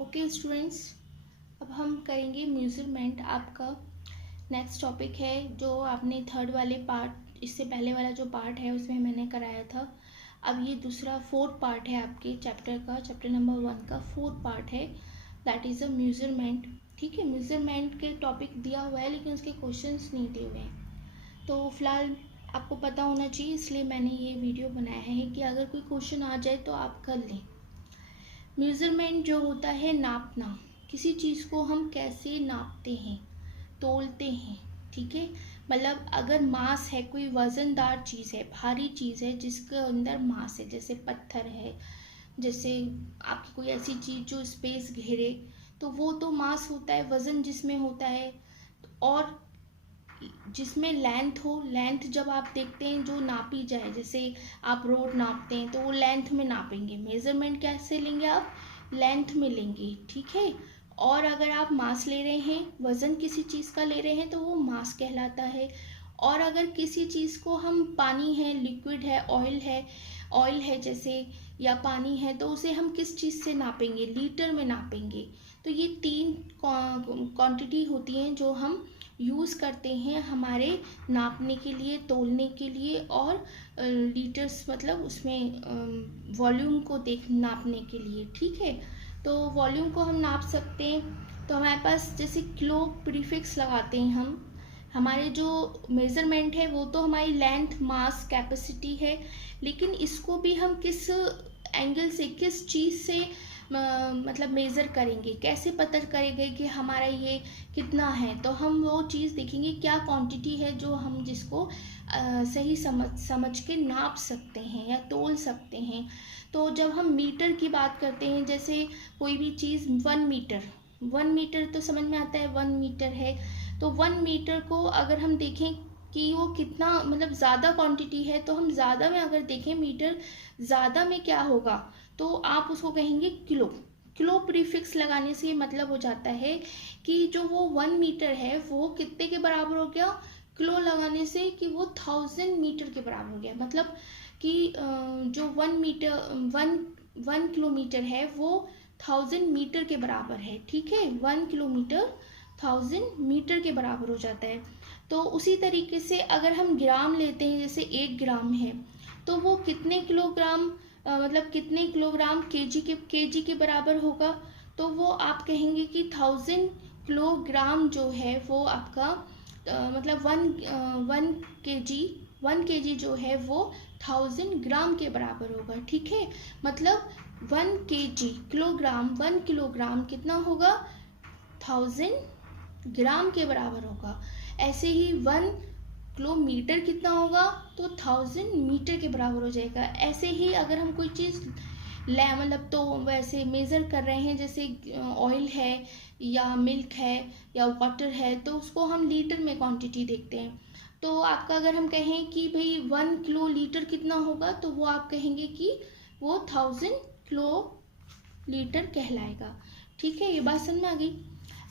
Okay students, अब हम करेंगे मेजरमेंट। आपका नेक्स्ट टॉपिक है जो आपने थर्ड वाले पार्ट, इससे पहले वाला जो पार्ट है उसमें मैंने कराया था। अब ये दूसरा फोर्थ पार्ट है आपके चैप्टर का, चैप्टर नंबर 1 का फोर्थ पार्ट है, दैट इज़ अ मेजरमेंट। ठीक है, मेजरमेंट के टॉपिक दिया हुआ है लेकिन उसके क्वेश्चंस नहीं दिए हुए हैं, तो फिलहाल आपको पता होना चाहिए, इसलिए मैंने ये वीडियो बनाया है कि अगर कोई क्वेश्चन आ जाए तो आप कर लें। मेज़रमेंट जो होता है नापना, किसी चीज़ को हम कैसे नापते हैं, तोलते हैं। ठीक है, मतलब अगर मास है, कोई वज़नदार चीज़ है, भारी चीज़ है जिसके अंदर मास है, जैसे पत्थर है, जैसे आपकी कोई ऐसी चीज़ जो स्पेस घेरे, तो वो तो मास होता है, वज़न जिसमें होता है। और जिसमें लेंथ हो, लेंथ जब आप देखते हैं जो नापी जाए, जैसे आप रोड नापते हैं तो वो लेंथ में नापेंगे, मेजरमेंट कैसे लेंगे आप, लेंथ में लेंगे। ठीक है, और अगर आप मास ले रहे हैं, वज़न किसी चीज़ का ले रहे हैं तो वो मास कहलाता है। और अगर किसी चीज़ को हम, पानी है, लिक्विड है, ऑयल है जैसे, या पानी है, तो उसे हम किस चीज़ से नापेंगे, लीटर में नापेंगे। तो ये 3 क्वांटिटी होती हैं जो हम यूज़ करते हैं हमारे नापने के लिए, तोलने के लिए, और लीटर्स मतलब उसमें वॉल्यूम को नापने के लिए। ठीक है, तो वॉल्यूम को हम नाप सकते हैं। तो हमारे पास जैसे किलो प्रीफिक्स लगाते हैं हम, हमारे जो मेज़रमेंट है वो तो हमारी लेंथ, मास, कैपेसिटी है, लेकिन इसको भी हम किस एंगल से, किस चीज़ से मतलब मेज़र करेंगे, कैसे पता करेंगे कि हमारा ये कितना है। तो हम वो चीज़ देखेंगे क्या क्वांटिटी है जो हम जिसको सही समझ के नाप सकते हैं या तोल सकते हैं। तो जब हम मीटर की बात करते हैं, जैसे कोई भी चीज़ 1 मीटर तो समझ में आता है, 1 मीटर है। तो 1 मीटर को अगर हम देखें कि वो कितना मतलब ज़्यादा क्वांटिटी है, तो हम ज़्यादा में अगर देखें, मीटर ज़्यादा में क्या होगा, तो आप उसको कहेंगे किलो। किलो प्रीफिक्स लगाने से ये मतलब हो जाता है कि जो वो 1 मीटर है वो कितने के बराबर हो गया, किलो लगाने से कि वो 1000 मीटर के बराबर हो गया। मतलब कि जो 1 किलोमीटर है वो 1000 मीटर के बराबर है। ठीक है, 1 किलोमीटर 1000 मीटर के बराबर हो जाता है। तो उसी तरीके से अगर हम ग्राम लेते हैं, जैसे 1 ग्राम है, तो वो कितने किलोग्राम मतलब कितने किलोग्राम केजी के बराबर होगा। तो वो आप कहेंगे कि 1000 किलोग्राम जो है वो आपका मतलब 1 केजी जो है वो 1000 ग्राम के बराबर होगा। ठीक है, मतलब 1 केजी, किलोग्राम, 1 किलोग्राम कितना होगा, 1000 ग्राम के बराबर होगा। ऐसे ही 1 किलोमीटर कितना होगा, तो 1000 मीटर के बराबर हो जाएगा। ऐसे ही अगर हम कोई चीज़ मतलब तो वैसे मेज़र कर रहे हैं, जैसे ऑयल है या मिल्क है या वाटर है, तो उसको हम लीटर में क्वांटिटी देखते हैं। तो आपका अगर हम कहें कि भाई 1 किलो लीटर कितना होगा, तो वो आप कहेंगे कि वो 1000 किलो लीटर कहलाएगा। ठीक है, ये बात समझ में आ गई।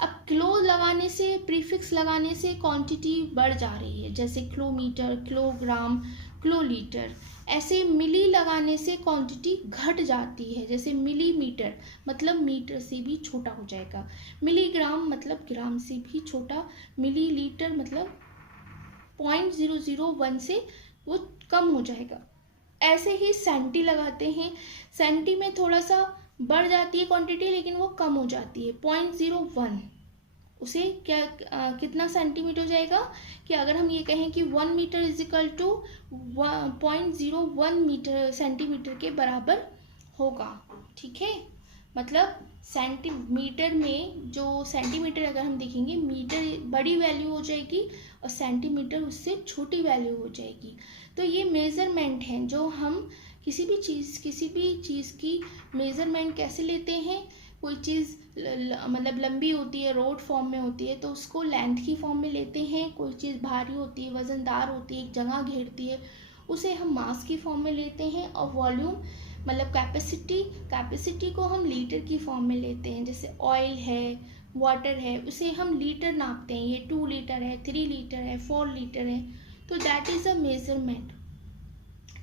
अब किलो लगाने से, प्रीफिक्स लगाने से क्वांटिटी बढ़ जा रही है, जैसे किलोमीटर, किलोग्राम, किलोलीटर। ऐसे मिली लगाने से क्वांटिटी घट जाती है, जैसे मिलीमीटर मतलब मीटर से भी छोटा हो जाएगा, मिलीग्राम मतलब ग्राम से भी छोटा, मिलीलीटर मतलब 0.001 से वो कम हो जाएगा। ऐसे ही सेंटी लगाते हैं, सेंटी में थोड़ा सा बढ़ जाती है क्वांटिटी, लेकिन वो कम हो जाती है, 0.01। उसे क्या कितना सेंटीमीटर हो जाएगा, कि अगर हम ये कहें कि 1 metre is equal to 0.01 centimetre के बराबर होगा। ठीक है, मतलब सेंटीमीटर में, जो सेंटीमीटर अगर हम देखेंगे, मीटर बड़ी वैल्यू हो जाएगी और सेंटीमीटर उससे छोटी वैल्यू हो जाएगी। तो ये मेज़रमेंट हैं जो हम किसी भी चीज़ की मेज़रमेंट कैसे लेते हैं। कोई चीज़ मतलब लंबी होती है, रोड फॉर्म में होती है, तो उसको लेंथ की फॉर्म में लेते हैं। कोई चीज़ भारी होती है, वज़नदार होती है, एक जगह घेरती है, उसे हम मास की फॉर्म में लेते हैं। और वॉल्यूम मतलब कैपेसिटी को हम लीटर की फॉर्म में लेते हैं। जैसे ऑयल है, वाटर है, उसे हम लीटर नापते हैं, ये 2 लीटर है, 3 लीटर है, 4 लीटर है, तो दैट इज़ अ मेज़रमेंट।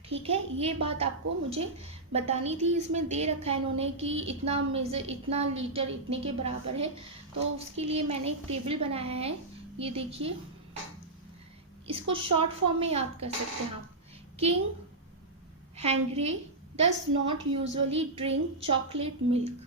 ठीक है, ये बात आपको मुझे बतानी थी। इसमें दे रखा है इन्होंने कि इतना मेजर, इतना लीटर इतने के बराबर है, तो उसके लिए मैंने एक टेबल बनाया है। ये देखिए, इसको शॉर्ट फॉर्म में याद कर सकते हैं आप। King Henry does not usually drink chocolate milk.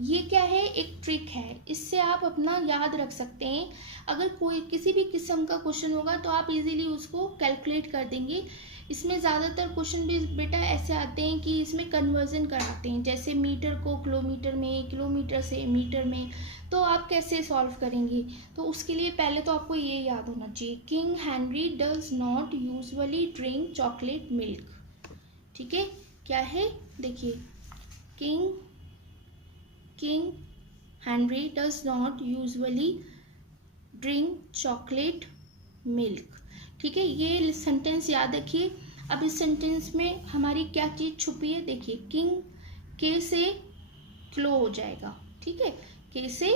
ये क्या है, एक ट्रिक है, इससे आप अपना याद रख सकते हैं। अगर कोई किसी भी किस्म का क्वेश्चन होगा तो आप इजीली उसको कैलकुलेट कर देंगे। इसमें ज़्यादातर क्वेश्चन भी बेटा ऐसे आते हैं कि इसमें कन्वर्जन कराते हैं, जैसे मीटर को किलोमीटर में, किलोमीटर से मीटर में, तो आप कैसे सॉल्व करेंगे। तो उसके लिए पहले तो आपको ये याद होना चाहिए, king Henry does not usually drink chocolate milk. ठीक है, क्या है, देखिए, king Henry does not usually drink chocolate milk. ठीक है, ये सेंटेंस याद रखिए। अब इस सेंटेंस में हमारी क्या चीज़ छुपी है, देखिए, किंग के से क्लो हो जाएगा। ठीक है, के से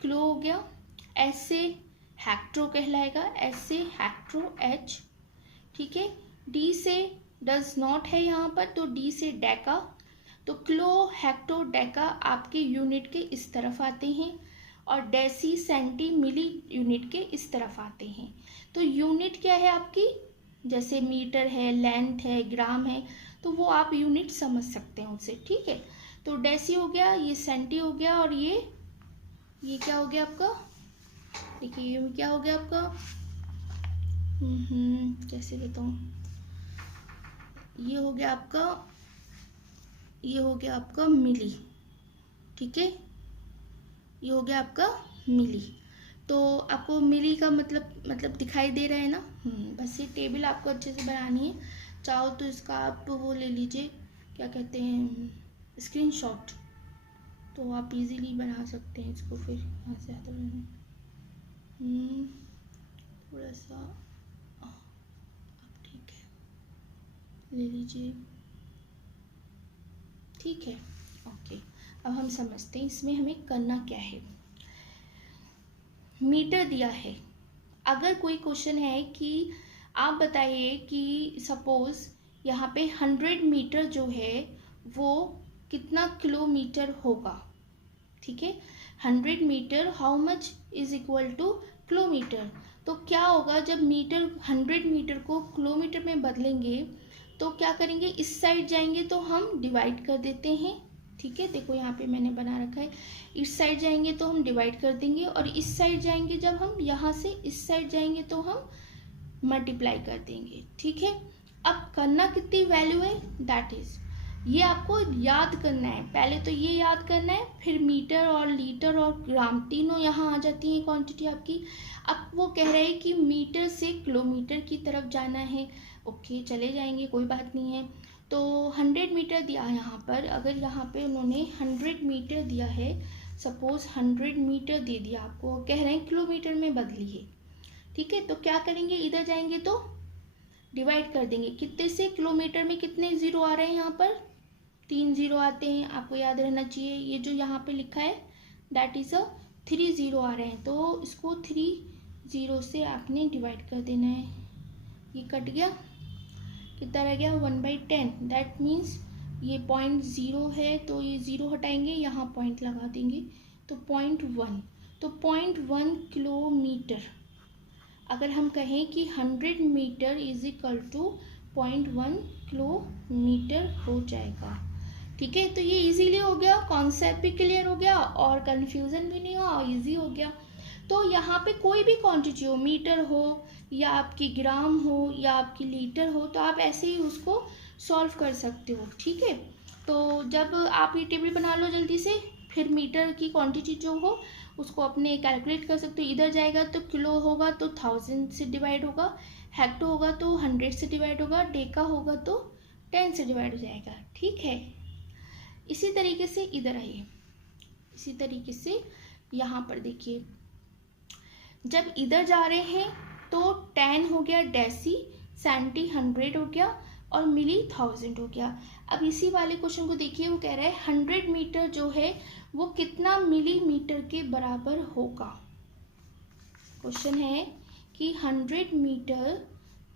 क्लो हो गया, एस से हेक्ट्रो कहलाएगा, एस से हेक्ट्रो, एच। ठीक है, डी से डज नॉट है यहाँ पर, तो डी से डेका। तो क्लो, हेक्टो, डेका आपके यूनिट के इस तरफ आते हैं, और डेसी, सेंटी, मिली यूनिट के इस तरफ आते हैं। तो यूनिट क्या है आपकी, जैसे मीटर है, लेंथ है, ग्राम है, तो वो आप यूनिट समझ सकते हैं उससे। ठीक है, तो डेसी हो गया, ये सेंटी हो गया, और ये क्या हो गया आपका, देखिए ये क्या हो गया आपका, कैसे बताऊँ, ये हो गया आपका मिली। ठीक है, ये हो गया आपका मिली। तो आपको मिली का मतलब दिखाई दे रहा है ना। बस ये टेबल आपको अच्छे से बनानी है। चाहो तो इसका आप वो ले लीजिए, क्या कहते हैं, स्क्रीनशॉट, तो आप इजीली बना सकते हैं इसको। फिर यहाँ से आता है थोड़ा सा, अब ठीक है, ले लीजिए। ठीक है, ओके, अब हम समझते हैं इसमें हमें करना क्या है। मीटर दिया है, अगर कोई क्वेश्चन है कि आप बताइए कि सपोज यहाँ पे 100 मीटर जो है वो कितना किलोमीटर होगा। ठीक है, 100 metre how much is equal to kilometre. तो क्या होगा, जब 100 मीटर को किलोमीटर में बदलेंगे तो क्या करेंगे, इस साइड जाएंगे तो हम डिवाइड कर देते हैं। ठीक है, देखो यहाँ पे मैंने बना रखा है, इस साइड जाएंगे तो हम डिवाइड कर देंगे, और इस साइड जाएंगे, जब हम यहाँ से इस साइड जाएंगे तो हम मल्टीप्लाई कर देंगे। ठीक है, अब करना कितनी वैल्यू है, दैट इज, ये आपको याद करना है। पहले तो ये याद करना है, फिर मीटर और लीटर और ग्राम तीनों यहाँ आ जाती हैं क्वांटिटी आपकी। अब वो कह रहे हैं कि मीटर से किलोमीटर की तरफ जाना है। ओके, चले जाएंगे, कोई बात नहीं है। तो 100 मीटर दिया यहाँ पर, अगर यहाँ पे उन्होंने 100 मीटर दिया है, सपोज 100 मीटर दे दिया आपको, कह रहे हैं किलोमीटर में बदलिए। ठीक है, तो क्या करेंगे, इधर जाएंगे तो डिवाइड कर देंगे, कितने से, किलोमीटर में कितने जीरो आ रहे हैं, यहाँ पर 3 जीरो आते हैं, आपको याद रहना चाहिए। ये जो यहाँ पे लिखा है दैट इज 3 जीरो आ रहे हैं, तो इसको 3 जीरो से आपने डिवाइड कर देना है। ये कट गया, कितना रह गया, 1/10। दैट मीन्स ये 0.0 है, तो ये ज़ीरो हटाएंगे, यहाँ पॉइंट लगा देंगे, तो 0.1। तो 0.1 किलोमीटर, अगर हम कहें कि 100 metre is equal to 0.1 kilometre हो जाएगा। ठीक है, तो ये इजीली हो गया, कॉन्सेप्ट भी क्लियर हो गया और कंफ्यूजन भी नहीं हुआ और इजी हो गया। तो यहाँ पे कोई भी क्वांटिटी हो, मीटर हो या आपकी ग्राम हो या आपकी लीटर हो, तो आप ऐसे ही उसको सॉल्व कर सकते हो। ठीक है, तो जब आप ये टेबल बना लो जल्दी से, फिर मीटर की क्वांटिटी जो हो उसको अपने कैलकुलेट कर सकते हो। इधर जाएगा तो किलो होगा तो 1000 से डिवाइड होगा, हेक्टो होगा तो 100 से डिवाइड होगा, डेका होगा तो 10 से डिवाइड हो जाएगा। ठीक है, इसी तरीके से इधर आइए, इसी तरीके से यहाँ पर देखिए, जब इधर जा रहे हैं तो 10 हो गया डेसी, सेंटी 100 हो गया, और मिली 1000 हो गया। अब इसी वाले क्वेश्चन को देखिए, वो कह रहा है 100 मीटर जो है वो कितना मिलीमीटर के बराबर होगा। क्वेश्चन है कि 100 मीटर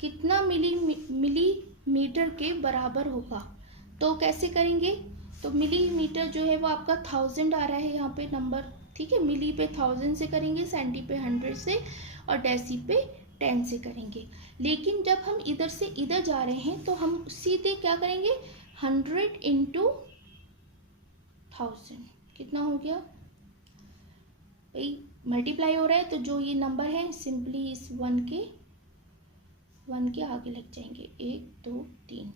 कितना मिलीमीटर मीटर के बराबर होगा। तो कैसे करेंगे, तो मिलीमीटर जो है वो आपका 1000 आ रहा है यहाँ पे नंबर, ठीक है। मिली पे 1000 से करेंगे, सेंटी पे 100 से, और डेसी पे 10 से करेंगे। लेकिन जब हम इधर से इधर जा रहे हैं तो हम सीधे क्या करेंगे, 100 इंटू 1000 कितना हो गया भाई, मल्टीप्लाई हो रहा है, तो जो ये नंबर है सिंपली इस 1 के आगे लग जाएंगे, 1 2 3,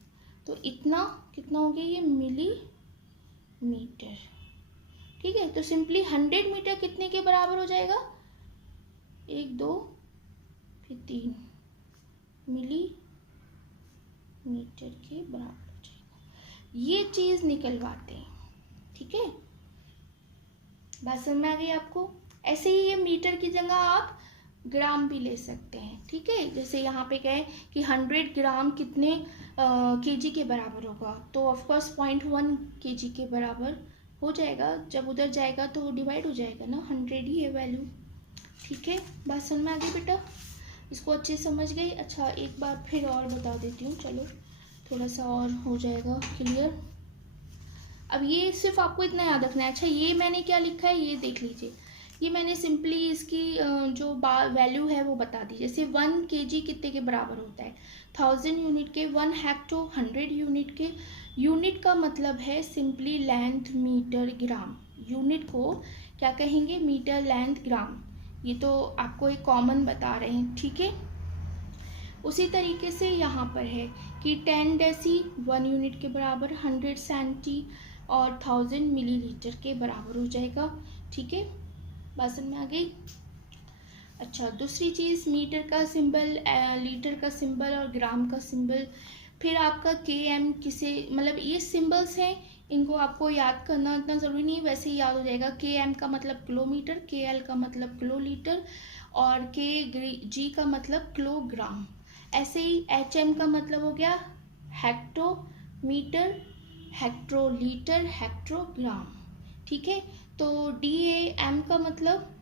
तो इतना कितना हो गया ये मिलीमीटर, ठीक है। तो सिंपली 100 मीटर कितने के बराबर हो जाएगा, 1 2 फिर 3 मिलीमीटर के बराबर हो जाएगा। ये चीज निकलवाते हैं, ठीक है। बात समझ में आ गई आपको। ऐसे ही ये मीटर की जगह आप ग्राम भी ले सकते हैं, ठीक है। जैसे यहाँ पे कहें कि 100 ग्राम कितने केजी के बराबर होगा, तो ऑफकोर्स 0.1 केजी के बराबर हो जाएगा। जब उधर जाएगा तो डिवाइड हो जाएगा ना, 100 ही है वैल्यू, ठीक है। बात समझ में आ गई बेटा, इसको अच्छे से समझ गई। अच्छा एक बार फिर और बता देती हूँ, चलो थोड़ा सा और हो जाएगा क्लियर। अब ये सिर्फ आपको इतना याद रखना है। अच्छा ये मैंने क्या लिखा है ये देख लीजिए, ये मैंने सिंपली इसकी जो वैल्यू है वो बता दी। जैसे 1 केजी कितने के बराबर होता है, 1000 यूनिट के, 1 हेक्टो 100 यूनिट के। यूनिट का मतलब है सिंपली लेंथ मीटर ग्राम, यूनिट को क्या कहेंगे, मीटर लेंथ ग्राम। ये तो आपको एक कॉमन बता रहे हैं, ठीक है। उसी तरीके से यहाँ पर है कि 10 डेसी 1 यूनिट के बराबर, 100 सेंटी और 1000 मिलीलीटर के बराबर हो जाएगा, ठीक है। बात समझ में आ गई। अच्छा दूसरी चीज़, मीटर का सिंबल, लीटर का सिंबल और ग्राम का सिंबल। फिर आपका KM किसे, मतलब ये सिंबल्स हैं, इनको आपको याद करना इतना ज़रूरी नहीं, वैसे ही याद हो जाएगा। KM का मतलब किलोमीटर, KL का मतलब किलोलीटर, और KG का मतलब किलोग्राम। ऐसे ही HM का मतलब हो गया हेक्टोमीटर, हेक्टोलीटर, हेक्टोग्राम, ठीक है। तो DAM का मतलब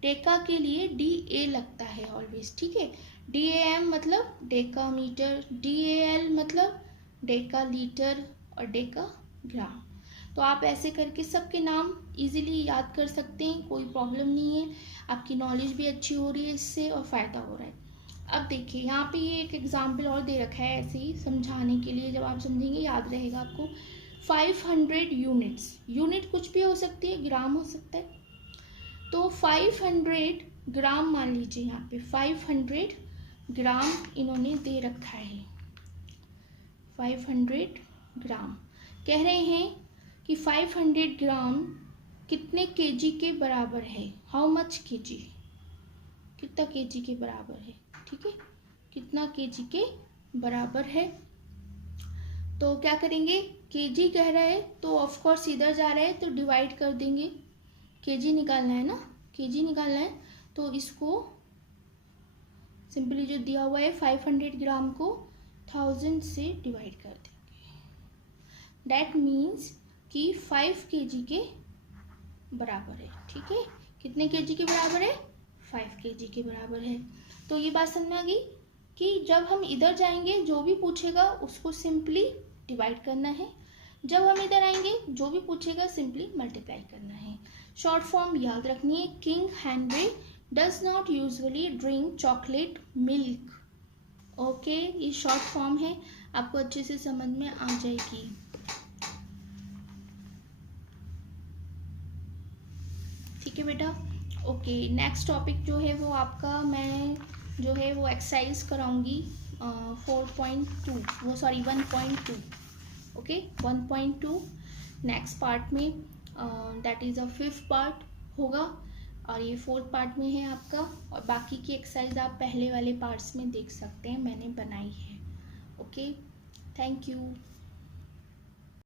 डेका के लिए DA लगता है ऑलवेज, ठीक है। DAM मतलब डेका मीटर, DAL मतलब डेका लीटर और डेका ग्राम। तो आप ऐसे करके सबके नाम इजीली याद कर सकते हैं, कोई प्रॉब्लम नहीं है। आपकी नॉलेज भी अच्छी हो रही है इससे और फ़ायदा हो रहा है। अब देखिए यहाँ पे ये एक एग्जाम्पल और दे रखा है ऐसे ही समझाने के लिए, जब आप समझेंगे याद रहेगा आपको। 500 यूनिट्स, यूनिट कुछ भी हो सकती है, ग्राम हो सकता है। तो 500 ग्राम मान लीजिए, यहाँ पे 500 ग्राम इन्होंने दे रखा है। 500 ग्राम कह रहे हैं कि 500 ग्राम कितने केजी के बराबर है, हाउ मच केजी, कितना केजी के बराबर है, ठीक है। कितना केजी के बराबर है, तो क्या करेंगे, केजी कह रहा है तो ऑफ कोर्स इधर जा रहा है तो डिवाइड कर देंगे, केजी निकालना है ना, केजी निकालना है, तो इसको सिंपली जो दिया हुआ है 500 ग्राम को 1000 से डिवाइड कर देंगे। दैट मीन्स कि 5 केजी के बराबर है, ठीक है। कितने केजी के बराबर है, 5 केजी के बराबर है। तो ये बात समझ में आ गई कि जब हम इधर जाएंगे जो भी पूछेगा उसको सिंपली डिवाइड करना है, जब हम इधर आएंगे जो भी पूछेगा सिंपली मल्टीप्लाई करना है। शॉर्ट फॉर्म याद रखनी है, king Henry does not usually drink chocolate milk. Okay, ये शॉर्ट फॉर्म है, आपको अच्छे से समझ में आ जाएगी। ठीक है बेटा, ओके। नेक्स्ट टॉपिक जो है वो आपका मैं जो है वो एक्सरसाइज कराऊंगी 4.2, वो सॉरी 1.2, ओके 1.2 नेक्स्ट पार्ट में, that is a 5th part होगा और ये 4th पार्ट में है आपका। और बाकी की एक्सरसाइज आप पहले वाले पार्ट्स में देख सकते हैं, मैंने बनाई है। Okay, thank you.